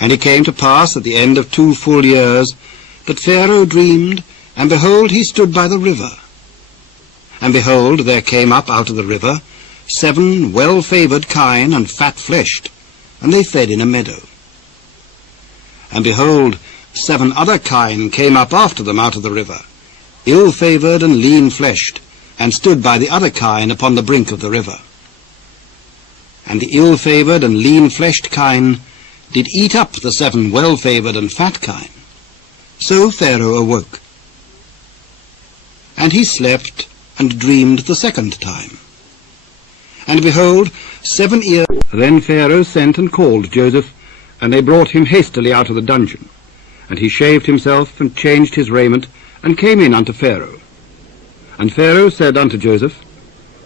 And it came to pass at the end of 2 full years that Pharaoh dreamed, and behold, he stood by the river. And behold, there came up out of the river 7 well-favoured kine and fat-fleshed, and they fed in a meadow. And behold, 7 other kine came up after them out of the river, ill-favoured and lean-fleshed, and stood by the other kine upon the brink of the river. And the ill-favoured and lean-fleshed kine did eat up the 7 well-favoured and fat kine. So Pharaoh awoke. And he slept and dreamed the second time. And behold, 7 years. Then Pharaoh sent and called Joseph, and they brought him hastily out of the dungeon. And he shaved himself, and changed his raiment, and came in unto Pharaoh. And Pharaoh said unto Joseph,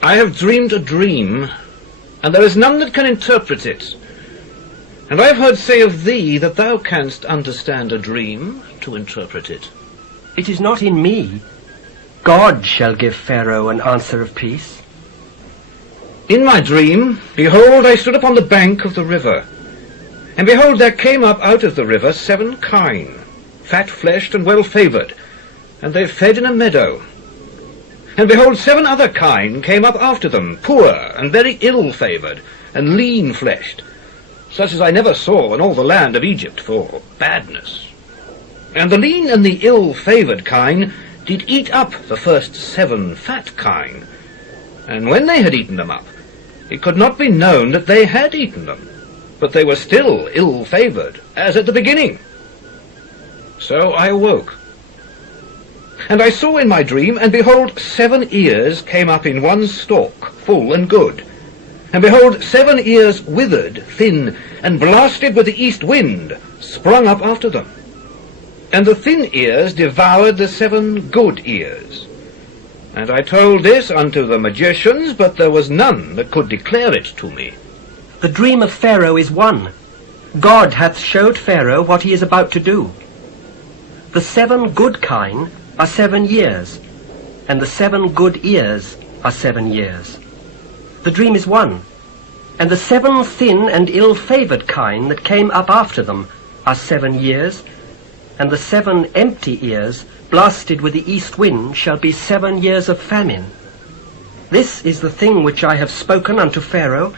I have dreamed a dream, and there is none that can interpret it. And I have heard say of thee that thou canst understand a dream to interpret it. It is not in me. God shall give Pharaoh an answer of peace. In my dream, behold, I stood upon the bank of the river. And behold, there came up out of the river 7 kine, fat-fleshed and well-favoured, and they fed in a meadow. And behold, 7 other kine came up after them, poor and very ill-favoured, and lean-fleshed, such as I never saw in all the land of Egypt for badness. And the lean and the ill-favoured kine did eat up the first 7 fat kine, and when they had eaten them up, it could not be known that they had eaten them, but they were still ill-favoured, as at the beginning. So I awoke. And I saw in my dream, and behold, 7 ears came up in one stalk, full and good. And behold, 7 ears withered, thin, and blasted with the east wind, sprung up after them. And the thin ears devoured the 7 good ears. And I told this unto the magicians, but there was none that could declare it to me. The dream of Pharaoh is one. God hath showed Pharaoh what he is about to do. The 7 good kine are 7 years, and the 7 good ears are 7 years. The dream is one, and the 7 thin and ill-favoured kine that came up after them are 7 years, and the 7 empty ears, blasted with the east wind, shall be 7 years of famine. This is the thing which I have spoken unto Pharaoh.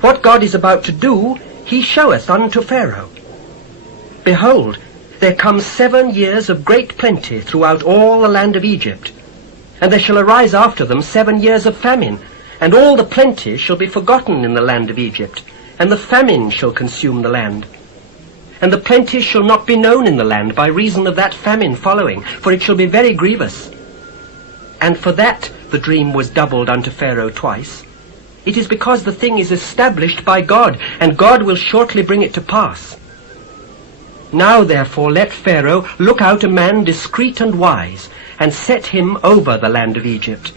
What God is about to do, he showeth unto Pharaoh. Behold, there come 7 years of great plenty throughout all the land of Egypt, and there shall arise after them 7 years of famine, and all the plenty shall be forgotten in the land of Egypt, and the famine shall consume the land. And the plenty shall not be known in the land by reason of that famine following, for it shall be very grievous. And for that the dream was doubled unto Pharaoh twice. It is because the thing is established by God, and God will shortly bring it to pass. Now therefore let Pharaoh look out a man discreet and wise, and set him over the land of Egypt.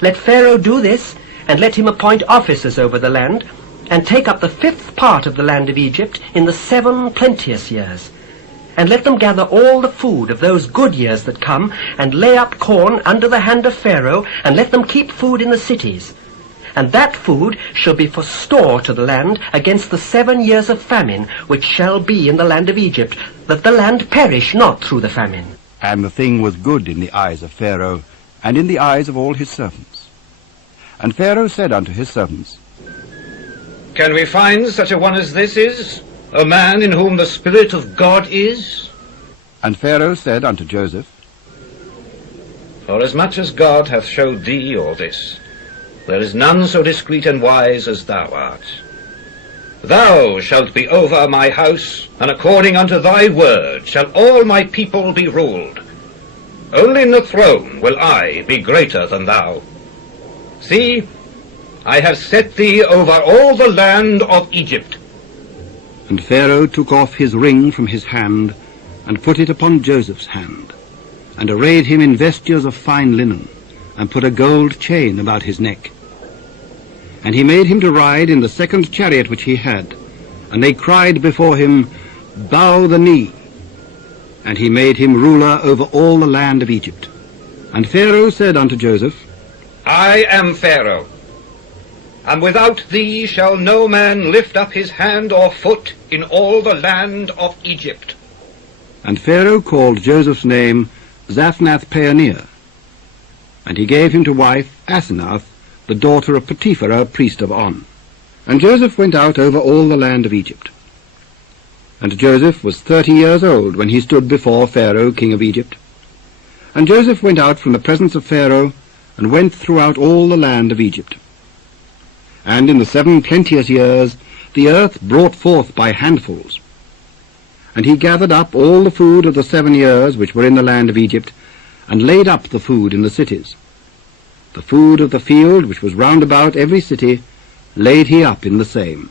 Let Pharaoh do this, and let him appoint officers over the land, and take up the 5th part of the land of Egypt in the 7 plenteous years. And let them gather all the food of those good years that come, and lay up corn under the hand of Pharaoh, and let them keep food in the cities. And that food shall be for store to the land against the 7 years of famine, which shall be in the land of Egypt, that the land perish not through the famine. And the thing was good in the eyes of Pharaoh, and in the eyes of all his servants. And Pharaoh said unto his servants, Can we find such a one as this is, a man in whom the Spirit of God is? And Pharaoh said unto Joseph, Forasmuch as God hath showed thee all this, there is none so discreet and wise as thou art. Thou shalt be over my house, and according unto thy word shall all my people be ruled. Only in the throne will I be greater than thou. See, I have set thee over all the land of Egypt. And Pharaoh took off his ring from his hand, and put it upon Joseph's hand, and arrayed him in vestures of fine linen, and put a gold chain about his neck. And he made him to ride in the 2nd chariot which he had, and they cried before him, Bow the knee. And he made him ruler over all the land of Egypt. And Pharaoh said unto Joseph, I am Pharaoh. And without thee shall no man lift up his hand or foot in all the land of Egypt. And Pharaoh called Joseph's name Zaphnath-Paaneah, and he gave him to wife Asenath, the daughter of Potiphar, priest of On. And Joseph went out over all the land of Egypt. And Joseph was 30 years old when he stood before Pharaoh, king of Egypt. And Joseph went out from the presence of Pharaoh, and went throughout all the land of Egypt. And in the 7 plenteous years the earth brought forth by handfuls. And he gathered up all the food of the 7 years which were in the land of Egypt, and laid up the food in the cities. The food of the field which was round about every city laid he up in the same.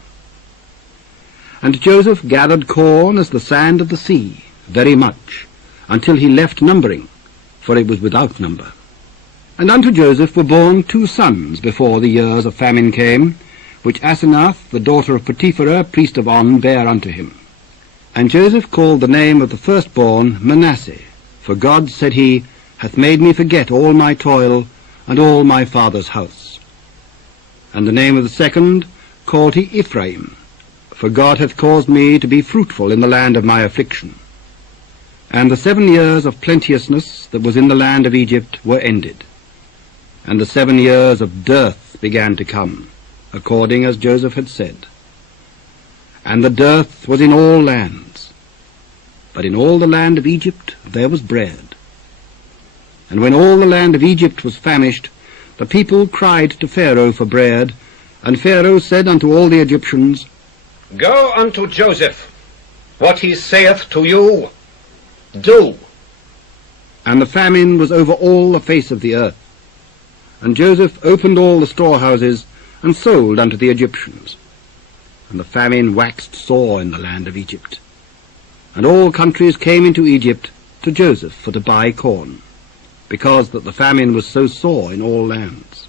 And Joseph gathered corn as the sand of the sea, very much, until he left numbering, for it was without number. And unto Joseph were born 2 sons before the years of famine came, which Asenath, the daughter of Potiphar, priest of On, bare unto him. And Joseph called the name of the firstborn Manasseh, for God, said he, hath made me forget all my toil, and all my father's house. And the name of the second called he Ephraim, for God hath caused me to be fruitful in the land of my affliction. And the 7 years of plenteousness that was in the land of Egypt were ended, and the 7 years of dearth began to come, according as Joseph had said. And the dearth was in all lands, but in all the land of Egypt there was bread. And when all the land of Egypt was famished, the people cried to Pharaoh for bread, and Pharaoh said unto all the Egyptians, Go unto Joseph, what he saith to you, do. And the famine was over all the face of the earth. And Joseph opened all the storehouses, and sold unto the Egyptians. And the famine waxed sore in the land of Egypt. And all countries came into Egypt to Joseph for to buy corn, because that the famine was so sore in all lands.